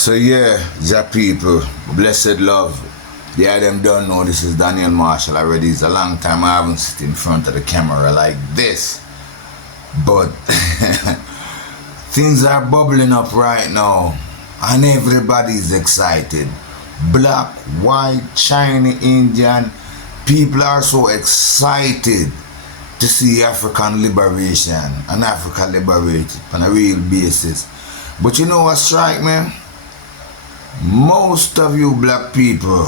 So yeah, Jah people, blessed love. Yeah, them don't know this is Daniel Marshall already. It's a long time I haven't sit in front of the camera like this. But things are bubbling up right now and everybody's excited. Black, white, Chinese, Indian, people are so excited to see African liberation and Africa liberated on a real basis. But you know what strike me? Most of you black people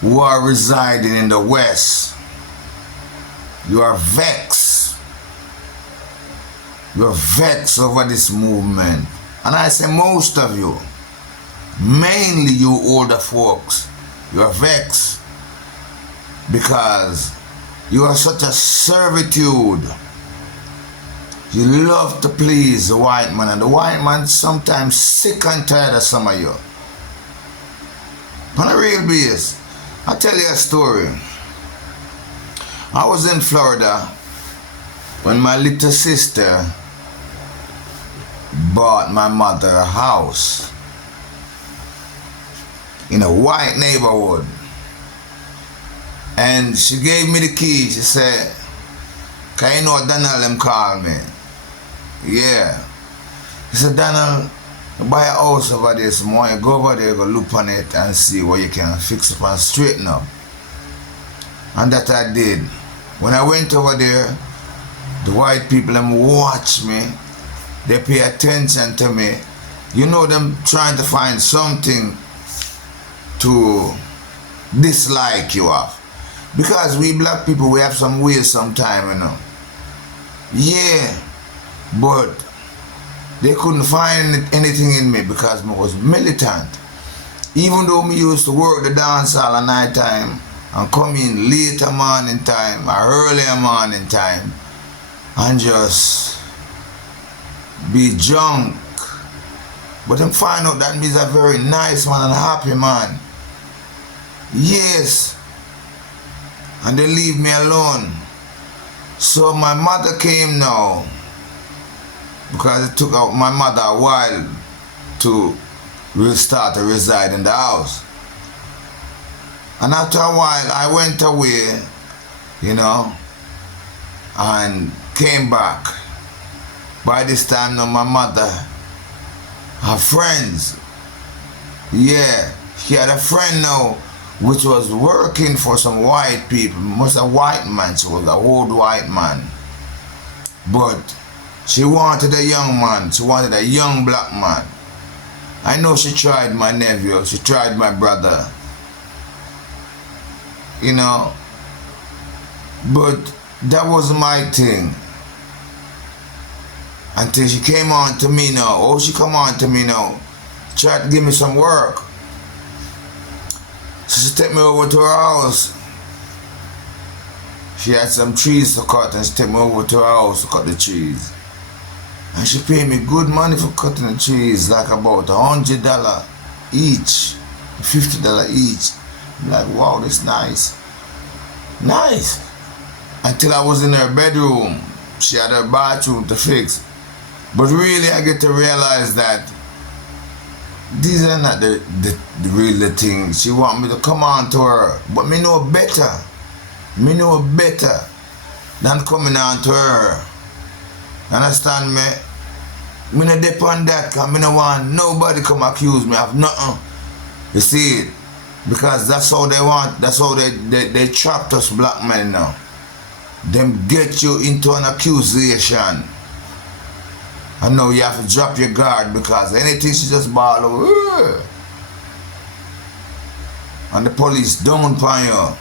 who are residing in the West, you are vexed. You're vexed over this movement. And I say most of you, mainly you older folks, you're vexed because you are such a servitude. You love to please the white man, and the white man sometimes sick and tired of some of you. On a real basis, I'll tell you a story. I was in Florida when my little sister bought my mother a house in a white neighborhood. And she gave me the key. She said, "Can you know Donald them call me?" Yeah. He said, "Donald, you buy a house over there some more. You go over there, go look on it and see what you can fix up and straighten up." And that I did. When I went over there, the white people them watch me. They pay attention to me. You know them trying to find something to dislike you of. Because we black people, we have some ways sometime, you know. Yeah, but they couldn't find anything in me because I was militant. Even though me used to work the dance hall at night time and come in later morning time or earlier morning time and just be drunk. But then find out that me's a very nice man and a happy man. Yes. And they leave me alone. So my mother came now, because it took out my mother a while to start to reside in the house. And after a while I went away, you know, and came back. By this time now my mother, her friends, yeah, she had a friend now which was working for some white people. Was a white man, she was an old white man. But she wanted a young man, she wanted a young black man. I know she tried my nephew, she tried my brother, you know, but that was my thing. Until she came on to me now, she come on to me now, tried to give me some work. So she took me over to her house. She had some trees to cut and she took me over to her house to cut the trees. And she paid me good money for cutting the trees, like about $100 each, $50 each. I'm like, wow, that's nice. Nice. Until I was in her bedroom. She had her bathroom to fix. But really I get to realize that these are not the real things. She want me to come on to her. But me know better. Me know better than coming on to her. Understand me? Me no depend on that, because me no want nobody come accuse me of nothing. You see it? Because that's how they want, that's how they trapped us black men now. Them get you into an accusation. And now you have to drop your guard because anything she just bawl over. And the police down upon you.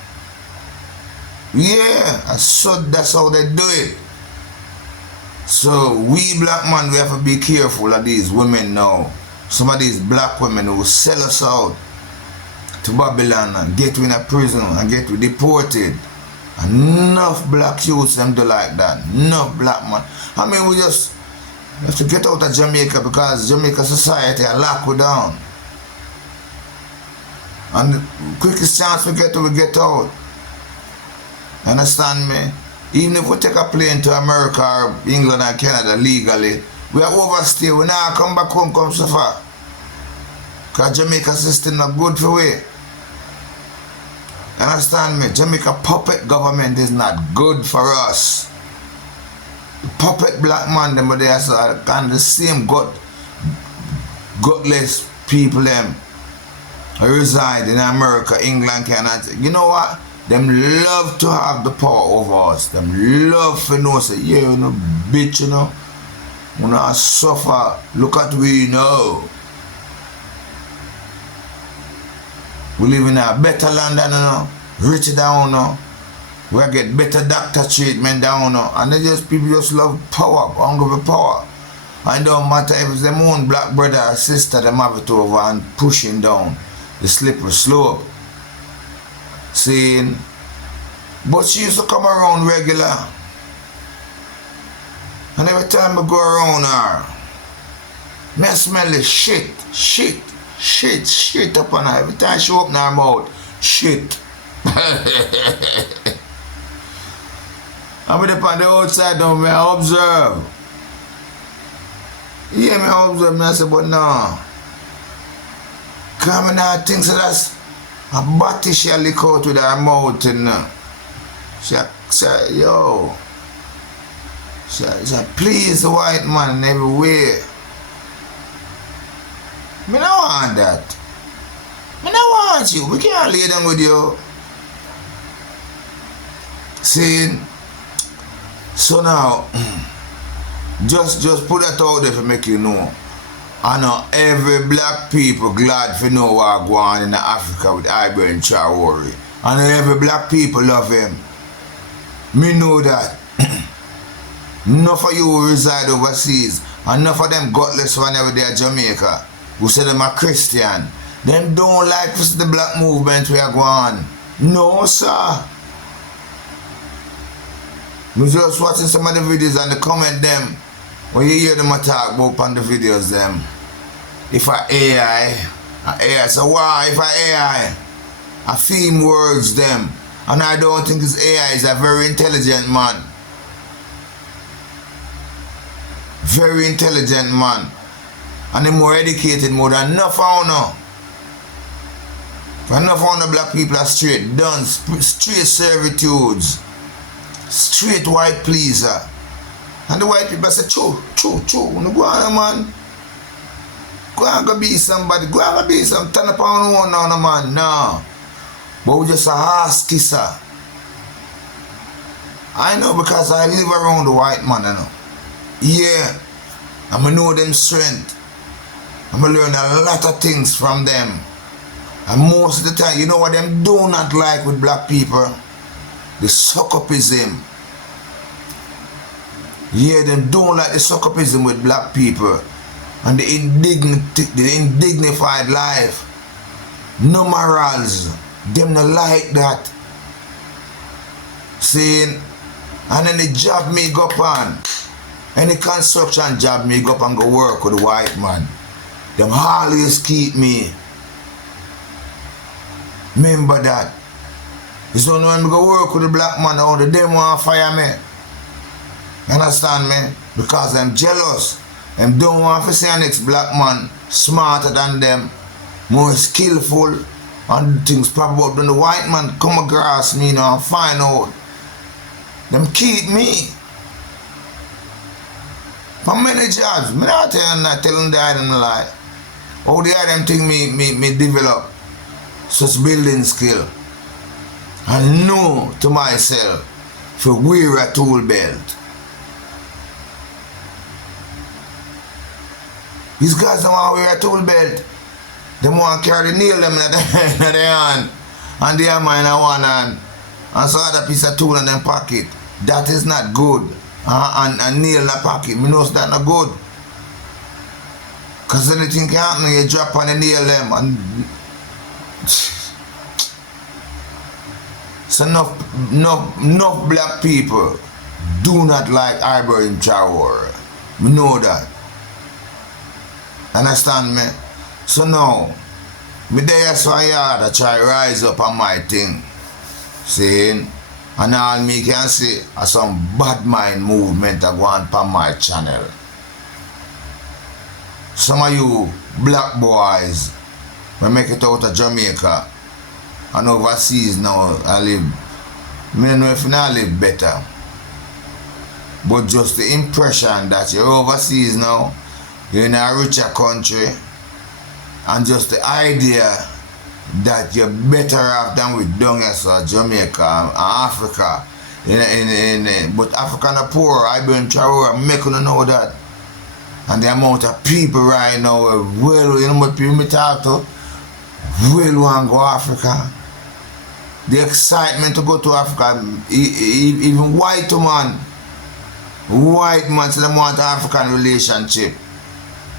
Yeah, that's how they do it. So we black man, we have to be careful of these women now. Some of these black women who sell us out to Babylon and get you in a prison and get you deported. Enough black youths them do like that. Enough black man. I mean, we have to get out of Jamaica because Jamaica society are locked we down. And the quickest chance we get out. Understand me? Even if we take a plane to America or England or Canada legally, We are overstay. We now come back home, come suffer. Because Jamaica system not good for we. Understand me? Jamaica puppet government is not good for us. The puppet black man, them, but they are kind of the same gutless people them reside in America, England, Canada. You know what? Them love to have the power over us. Them love to know, say, yeah, you know, bitch, you know. You know, suffer. Look at we now. We live in a better land than, you know, richer down, you know. We get better doctor treatment down, you know. And they just, people just love power, hunger for power. And it don't matter if it's them own black brother or sister, them have it over and pushing down the slippery slope. Saying, but she used to come around regular. And every time I go around her, me I smell the shit up on her. Every time she open her mouth, shit. I'm up on the outside now, me I observe. Yeah, me I observe, me I say, but no. Come in her things, so that's a body she lick out with her mouth, and she say, yo. She please the white man in every way. Me no want that. Me no want you. We can't lay down with you. See, so now, just put that out there to make you know. I know every black people glad to know what go on in Africa with Ibrahim Traore. I know every black people love him. Me know that. Enough of you who reside overseas, enough of them gutless whenever they are Jamaica, who say them are Christian, them don't like the black movement we are going. No, sir. We just watching some of the videos and they comment them. When you hear them talk about on the videos them. If I AI, so why if I AI? I theme words them. And I don't think this AI is a very intelligent man. Very intelligent man. And he more educated more than enough I know. Enough of the black people are straight done, straight servitudes, straight white pleaser. And the white people say, true. No go on, man. Go on, go be somebody. Go on, go be some turn up on one now, man. No. But we just a ass kisser. I know because I live around the white man, you know. Yeah. I know them strength. I learn a lot of things from them. And most of the time, you know what them do not like with black people? The suckupism. Yeah, them don't like the suckupism with black people. And the indignified life. No morals. Them not like that. Saying, and then the job me go up on. Any construction job me go up and go work with the white man. Them always keep me. Remember that. It's only when I go work with the black man, all the them want to fire me. You understand me? Because I'm jealous. Them don't want to see an ex-black man smarter than them, more skillful, and things probably. When the white man come across me, you know, and find out. Them keep me. For many jobs, me not tell them them lie. How the other thing me develop such building skill. I know to myself for wear a tool belt. These guys don't want to wear a tool belt. They want to carry the nail them in their hand and the hammer in one hand and so other piece of tool in their pocket. That is not good. And nail in the pocket, me know that's not good. Because anything can happen, you drop on the nail them and so enough black people do not like Ibrahim Traore. We know that. Understand me? So now, me there so hard I try rise up on my thing. Saying, and all me can see are some bad mind movement that go on my channel. some of you black boys will make it out of Jamaica and overseas now I live. I don't know if you not live better. But just the impression that you're overseas now, you're in a richer country, and just the idea that you're better off than with down here, so Jamaica and Africa. But Africa are poor. I've been trying to make you know that. And the amount of people right now, well, you know what people me talk to, well want to go Africa. The excitement to go to Africa, even white man say they want an African relationship.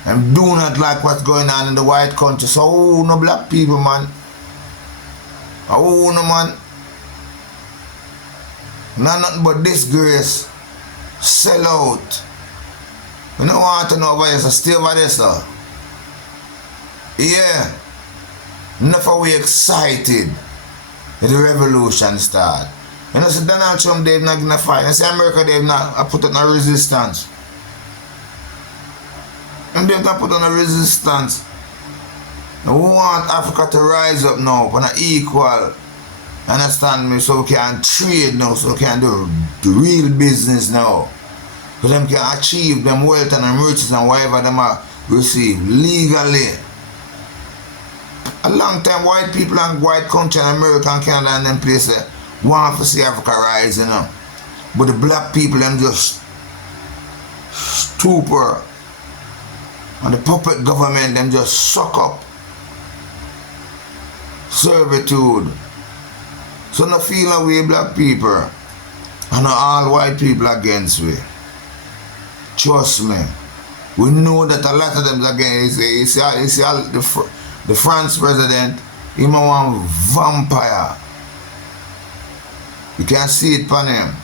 And do not like what's going on in the white country. So, oh, no black people, man. Oh, no, man. Nothing but disgrace. Sell out. You don't want to know over here, so stay over there, sir. Yeah. Enough of we excited. The revolution start. You know, so Donald Trump, they've not gonna fight. I say America, they've not put up no resistance. And they've not put on a resistance. Now, we want Africa to rise up now on an equal, understand me, so we can trade now, so we can do the real business now. So them can achieve them wealth and them riches and whatever them are receive legally. A long time white people and white country and America and Canada and them places want to see Africa rise, you know. But the black people them just stupor. And the puppet government them just suck up servitude. So no feel away black people and all white people against we. Trust me. We know that a lot of them against the France president, he a one vampire. You can see it upon him.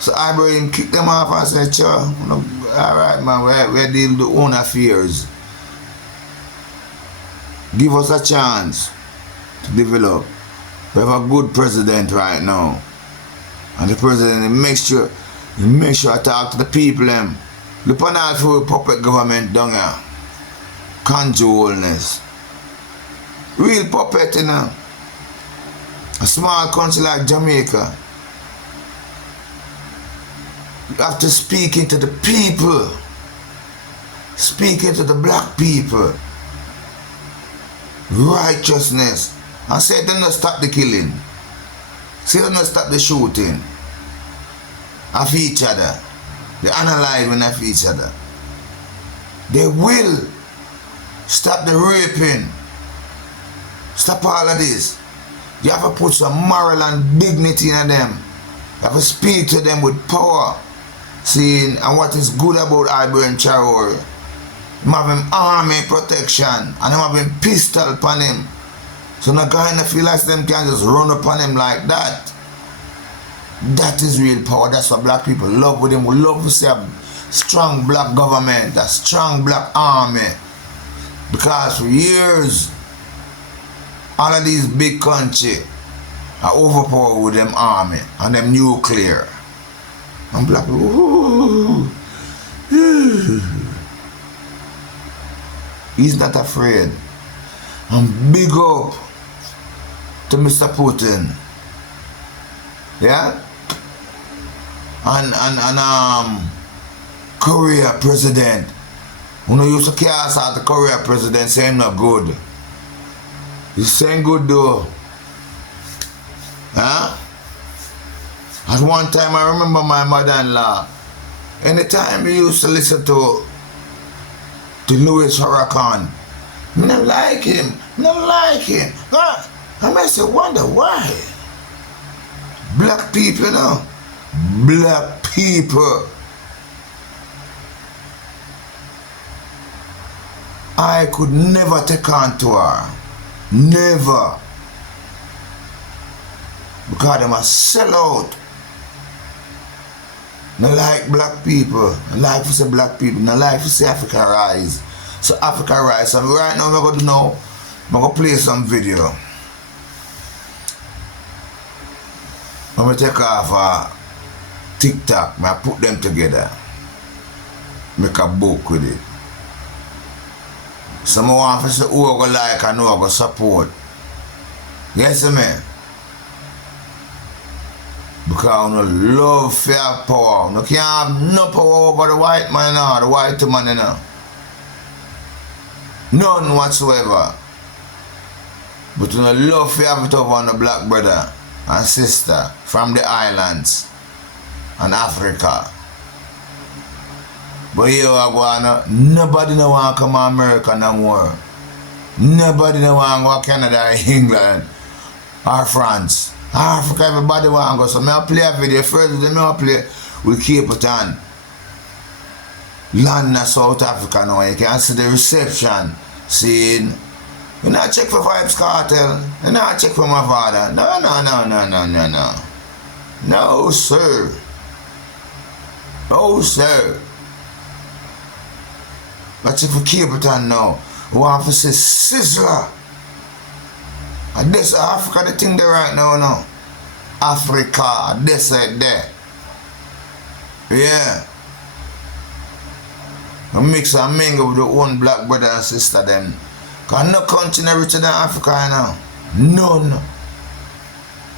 So Ibrahim kicked them off and said, sure, alright man, we deal with our own affairs. Give us a chance to develop. We have a good president right now. And the president make sure I talk to the people them. Look on all for puppet government down here. Controlness. Real puppet, you know. A small country like Jamaica. You have to speak into the people. Speak into the black people. Righteousness. And say them not stop the killing. Say them not stop the shooting of each other. The unaliving of each other. They will stop the raping. Stop all of this. You have to put some moral and dignity in them. You have to speak to them with power. Seeing and what is good about Ibrahim Traore. Him have him army protection and him have him pistol upon him. So no guy no feel like them can just run upon him like that. That is real power. That's what black people love with him. We love to see a strong black government, a strong black army. Because for years, all of these big countries are overpowered with them army and them nuclear. And black people, ooh, he's not afraid. And big up to Mr. Putin. Yeah? And Korea president. Who no used to cast out the Korea president saying not good. He's saying good though. Huh? At one time I remember my mother-in-law. Anytime he used to listen to Louis Farrakhan, I don't like him. I don't like him. I must say, wonder why. Black people, you know. Black people. I could never take on to her. Never. Because them a sell out. No like black people. No like to say black people. No like to say Africa rise. So Africa rise. So right now I'm going to know. I'm going to play some video. I'm going to take off TikTok. I put them together. Make a book with it. Some want to say who I go like and who I go support. Yes, me? Because you love for your power. You can't have no power over the white man or the white man, you know. None whatsoever. But you love for have it over on the black brother and sister from the islands and Africa. But here I go, nobody no want to come to America no more. Nobody no want to go to Canada or England or France. Africa, everybody want to go. So I play a video first, then I play with Cape Town. Land in South Africa now. You can see the reception. Seeing, you not check for Vybz Kartel. You not check for my father. No. No, sir. No, sir. I check for Cape Town now. We want to say Sizzler. And this Africa, the thing there right now, no. Africa, this right there. Yeah. I mix and mingle with the one black brother and sister them. Cause no country is richer than Africa now. None.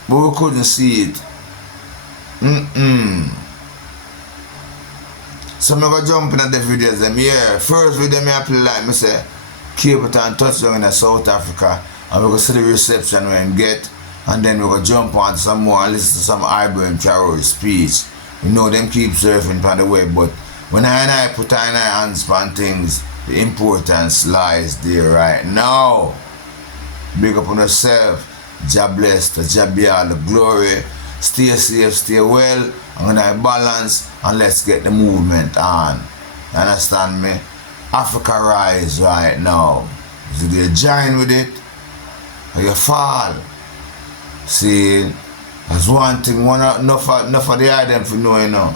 But we couldn't see it. So I'm going to jump in at the videos them. Yeah, first video I play like me say Cape Town touchdown in South Africa. And we're going to see the reception we get. And then we're going to jump on some more and listen to some Ibrahim Traore speech. You know them keep surfing on the web, but when I put in our hands on things, the importance lies there right now. Big up on yourself. Jah bless, Jah be all the glory. Stay safe, stay well. I'm going to balance and let's get the movement on. You understand me? Africa rise right now. So you join with it or you fall. See, that's one thing, enough of the item for know, you know.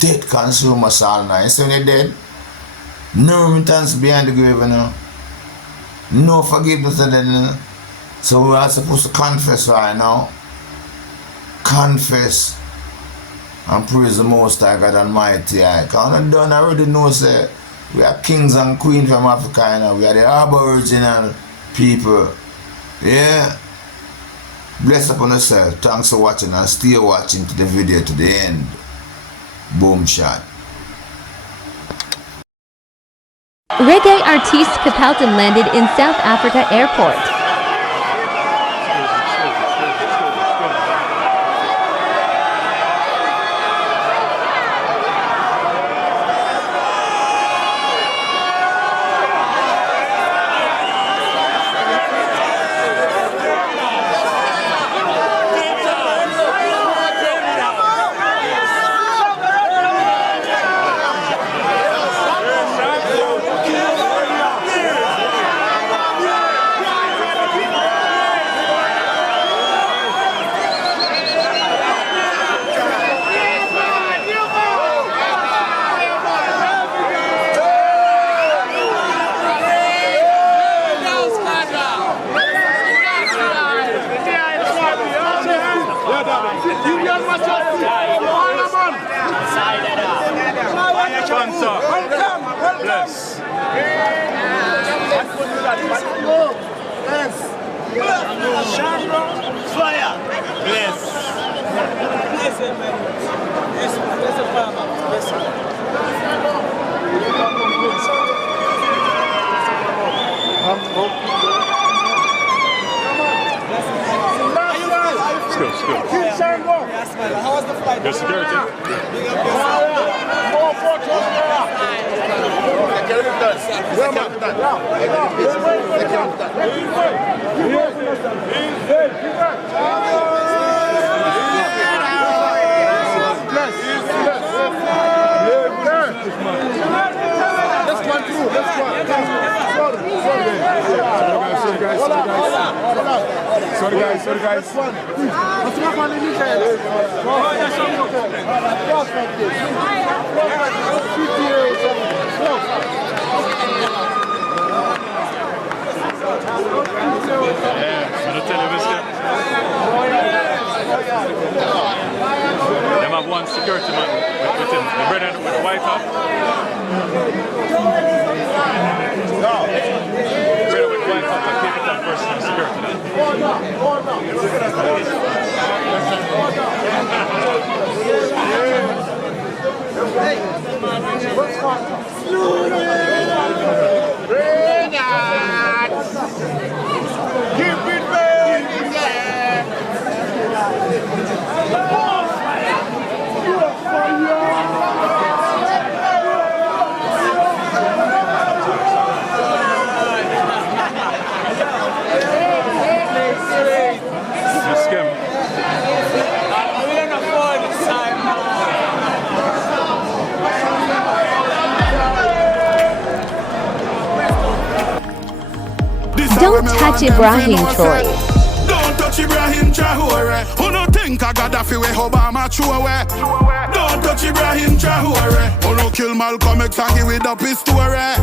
Dead consumers all now. You see when you're dead? No remittance behind the grave, you know. No forgiveness of them, you know. So we are supposed to confess right now. Confess and praise the Most High God Almighty. Because we don't already know, say, we are kings and queens from Africa, you know. We are the Aboriginal people. Yeah. Bless upon yourself. Thanks for watching and stay watching to the video to the end. Boom shot. Reggae artiste Capalton landed in South Africa airport. Bless. Fire. Bless. Bless him, man. Bless the farmer. Bless him. Let's go. How was the flight? Good security. Sorry guys. What's up on the weekend? On the television. Them have one security man with him, the brother with the white hat. Don't touch Ibrahim Traore. Don't touch Ibrahim Traore. Who no think I got Gaddafi way Obama threw away? Don't touch Ibrahim Traore. Who no kill Malcolm X and give it up his story?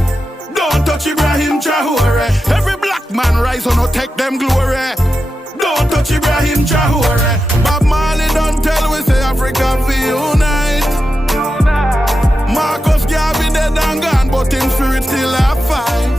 Don't touch Ibrahim Traore. Every black man rise on no take them glory. Don't touch Ibrahim Traore. Bob Marley don't tell we say Africa feel unite. Marcus Garvey dead and gone, but in spirit still have fight.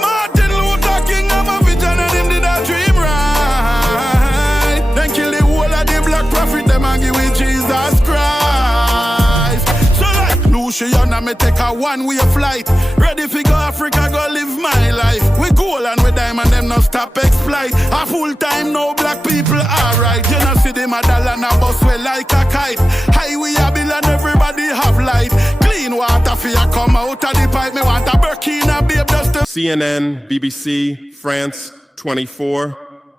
Martin Luther King have a vision and him did a dream right. Then kill the whole of the black prophet, them and give with Jesus Christ. So like Luciana, me take a one-way flight. Ready for go Africa, go live my life. We gold and we diamond, them no stop exploit. A full time, no black people, alright. You know see them a dollar and a bus way like a kite. Highway a bill and everybody have light. Clean water for you come out of the pipe. Me want a Burkina babe just to CNN, BBC, France, 24.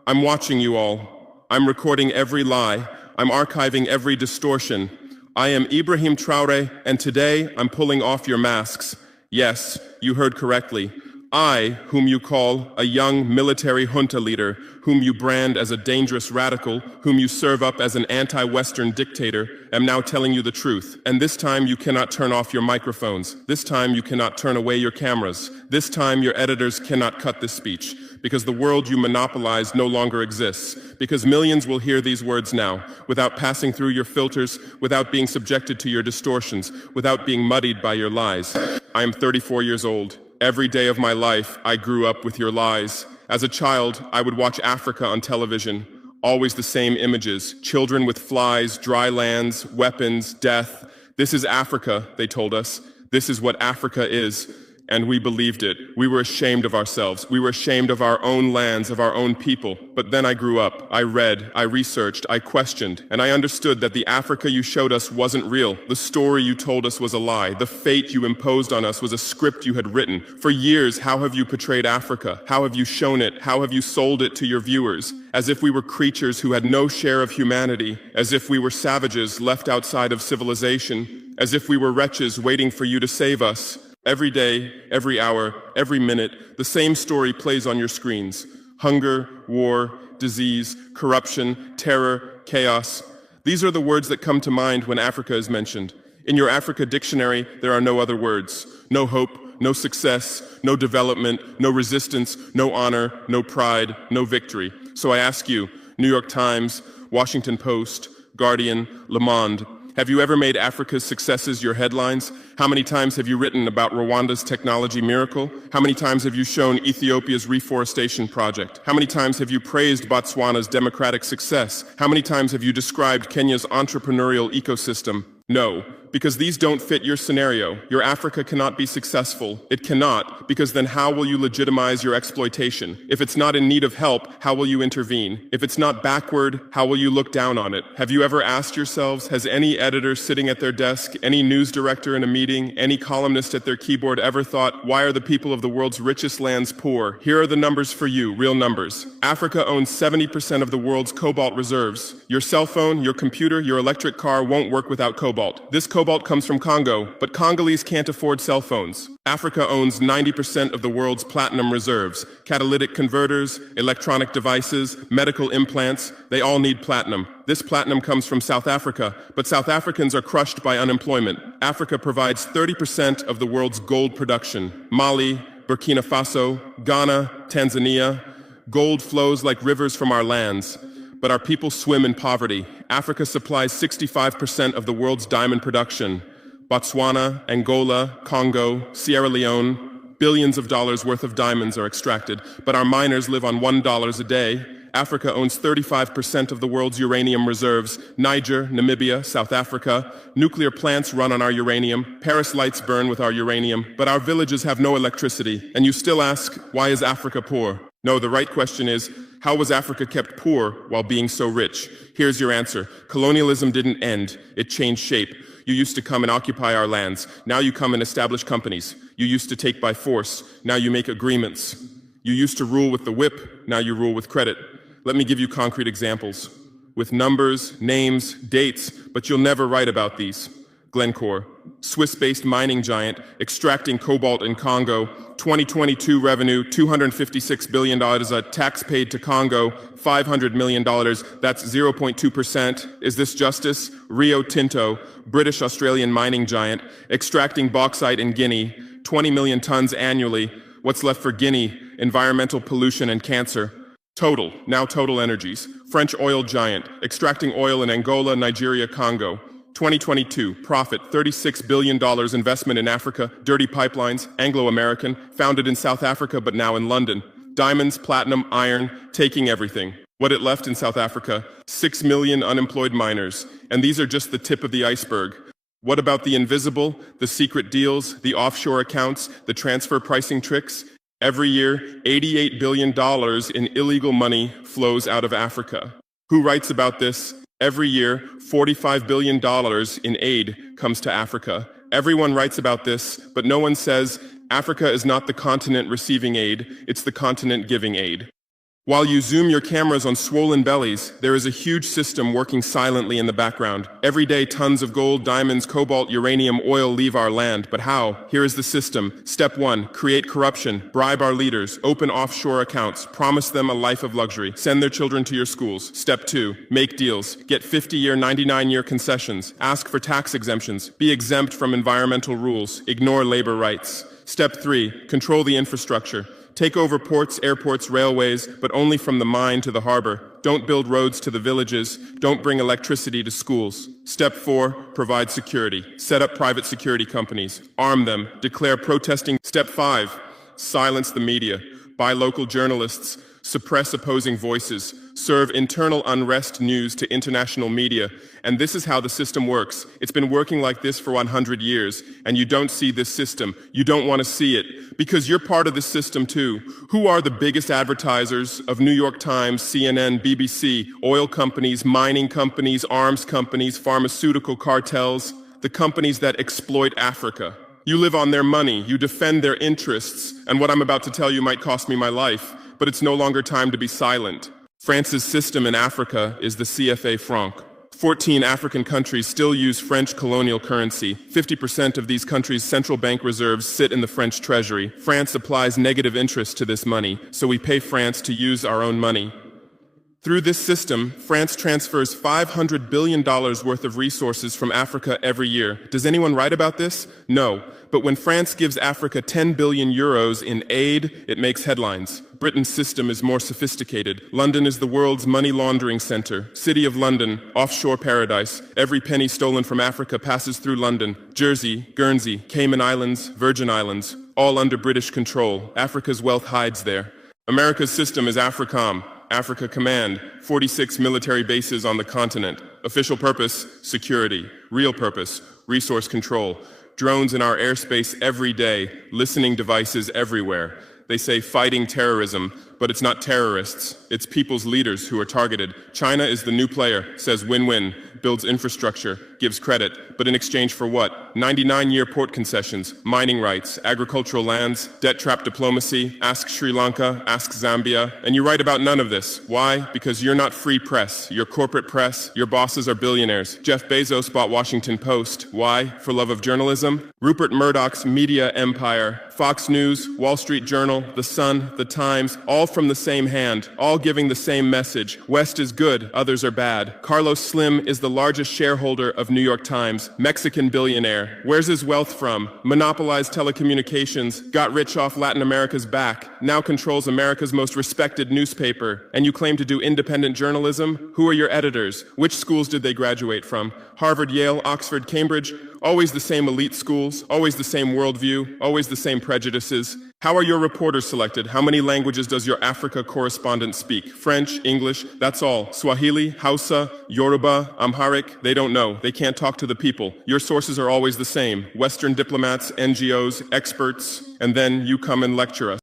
I'm watching you all. I'm recording every lie. I'm archiving every distortion. I am Ibrahim Traore, and today I'm pulling off your masks. Yes, you heard correctly. I, whom you call a young military junta leader, whom you brand as a dangerous radical, whom you serve up as an anti-Western dictator, am now telling you the truth. And this time you cannot turn off your microphones. This time you cannot turn away your cameras. This time your editors cannot cut this speech. Because the world you monopolize no longer exists. Because millions will hear these words now, without passing through your filters, without being subjected to your distortions, without being muddied by your lies. I am 34 years old. Every day of my life, I grew up with your lies. As a child, I would watch Africa on television. Always the same images. Children with flies, dry lands, weapons, death. This is Africa, they told us. This is what Africa is. And we believed it. We were ashamed of ourselves. We were ashamed of our own lands, of our own people. But then I grew up. I read, I researched, I questioned, and I understood that the Africa you showed us wasn't real. The story you told us was a lie. The fate you imposed on us was a script you had written. For years, how have you portrayed Africa? How have you shown it? How have you sold it to your viewers? As if we were creatures who had no share of humanity, as if we were savages left outside of civilization, as if we were wretches waiting for you to save us. Every day, every hour, every minute, the same story plays on your screens. Hunger, war, disease, corruption, terror, chaos. These are the words that come to mind when Africa is mentioned. In your Africa dictionary, there are no other words. No hope, no success, no development, no resistance, no honor, no pride, no victory. So I ask you, New York Times, Washington Post, Guardian, Le Monde, have you ever made Africa's successes your headlines? How many times have you written about Rwanda's technology miracle? How many times have you shown Ethiopia's reforestation project? How many times have you praised Botswana's democratic success? How many times have you described Kenya's entrepreneurial ecosystem? No, because these don't fit your scenario. Your Africa cannot be successful. It cannot, because then how will you legitimize your exploitation? If it's not in need of help, how will you intervene? If it's not backward, how will you look down on it? Have you ever asked yourselves, has any editor sitting at their desk, any news director in a meeting, any columnist at their keyboard ever thought, why are the people of the world's richest lands poor? Here are the numbers for you, real numbers. Africa owns 70% of the world's cobalt reserves. Your cell phone, your computer, your electric car won't work without cobalt. This cobalt comes from Congo, but Congolese can't afford cell phones. Africa owns 90% of the world's platinum reserves. Catalytic converters, electronic devices, medical implants, they all need platinum. This platinum comes from South Africa, but South Africans are crushed by unemployment. Africa provides 30% of the world's gold production. Mali, Burkina Faso, Ghana, Tanzania. Gold flows like rivers from our lands. But our people swim in poverty. Africa supplies 65% of the world's diamond production. Botswana, Angola, Congo, Sierra Leone, billions of dollars worth of diamonds are extracted, but our miners live on $1 a day. Africa owns 35% of the world's uranium reserves. Niger, Namibia, South Africa. Nuclear plants run on our uranium. Paris lights burn with our uranium, but our villages have no electricity. And you still ask, why is Africa poor? No, the right question is, how was Africa kept poor while being so rich? Here's your answer. Colonialism didn't end. It changed shape. You used to come and occupy our lands. Now you come and establish companies. You used to take by force. Now you make agreements. You used to rule with the whip. Now you rule with credit. Let me give you concrete examples. With numbers, names, dates, but you'll never write about these. Glencore, Swiss-based mining giant, extracting cobalt in Congo. 2022 revenue, $256 billion. Tax paid to Congo, $500 million. That's 0.2%. Is this justice? Rio Tinto, British-Australian mining giant, extracting bauxite in Guinea, 20 million tons annually. What's left for Guinea? Environmental pollution and cancer. Total, now Total Energies, French oil giant, extracting oil in Angola, Nigeria, Congo. 2022, profit, $36 billion investment in Africa, Dirty Pipelines, Anglo-American, founded in South Africa but now in London. Diamonds, platinum, iron, taking everything. What it left in South Africa? 6 million unemployed miners. And these are just the tip of the iceberg. What about the invisible, the secret deals, the offshore accounts, the transfer pricing tricks? Every year, $88 billion in illegal money flows out of Africa. Who writes about this? Every year, $45 billion in aid comes to Africa. Everyone writes about this, but no one says Africa is not the continent receiving aid, it's the continent giving aid. While you zoom your cameras on swollen bellies, there is a huge system working silently in the background. Every day, tons of gold, diamonds, cobalt, uranium, oil leave our land. But how? Here is the system. Step 1, create corruption, bribe our leaders, open offshore accounts, promise them a life of luxury, send their children to your schools. Step 2, make deals, get 50-year, 99-year concessions, ask for tax exemptions, be exempt from environmental rules, ignore labor rights. Step 3, control the infrastructure. Take over ports, airports, railways, but only from the mine to the harbor. Don't build roads to the villages. Don't bring electricity to schools. Step 4, provide security. Set up private security companies. Arm them. Declare protesting. Step 5, silence the media. Buy local journalists. Suppress opposing voices. Serve internal unrest news to international media. And this is how the system works. It's been working like this for 100 years, and you don't see this system. You don't want to see it, because you're part of the system too. Who are the biggest advertisers of New York Times, CNN, BBC, oil companies, mining companies, arms companies, pharmaceutical cartels, the companies that exploit Africa? You live on their money, you defend their interests, and what I'm about to tell you might cost me my life, but it's no longer time to be silent. France's system in Africa is the CFA franc. 14 African countries still use French colonial currency. 50% of these countries' central bank reserves sit in the French treasury. France applies negative interest to this money, so we pay France to use our own money. Through this system, France transfers $500 billion worth of resources from Africa every year. Does anyone write about this? No. But when France gives Africa 10 billion euros in aid, it makes headlines. Britain's system is more sophisticated. London is the world's money laundering center. City of London, offshore paradise. Every penny stolen from Africa passes through London. Jersey, Guernsey, Cayman Islands, Virgin Islands, all under British control. Africa's wealth hides there. America's system is AFRICOM. Africa Command, 46 military bases on the continent. Official purpose, security. Real purpose, resource control. Drones in our airspace every day, listening devices everywhere. They say fighting terrorism, but it's not terrorists. It's people's leaders who are targeted. China is the new player, says win-win, builds infrastructure, gives credit, but in exchange for what? 99-year port concessions, mining rights, agricultural lands, debt-trap diplomacy, ask Sri Lanka, ask Zambia, and you write about none of this. Why? Because you're not free press. You're corporate press. Your bosses are billionaires. Jeff Bezos bought Washington Post. Why? For love of journalism? Rupert Murdoch's media empire, Fox News, Wall Street Journal, The Sun, The Times, all from the same hand, all giving the same message. West is good, others are bad. Carlos Slim is the largest shareholder of New York Times, Mexican billionaire. Where's his wealth from? Monopolized telecommunications, got rich off Latin America's back, now controls America's most respected newspaper. And you claim to do independent journalism? Who are your editors? Which schools did they graduate from? Harvard, Yale, Oxford, Cambridge? Always the same elite schools, always the same worldview, always the same prejudices. How are your reporters selected? How many languages does your Africa correspondent speak? French, English, that's all. Swahili, Hausa, Yoruba, Amharic, they don't know. They can't talk to the people. Your sources are always the same. Western diplomats, NGOs, experts, and then you come and lecture us.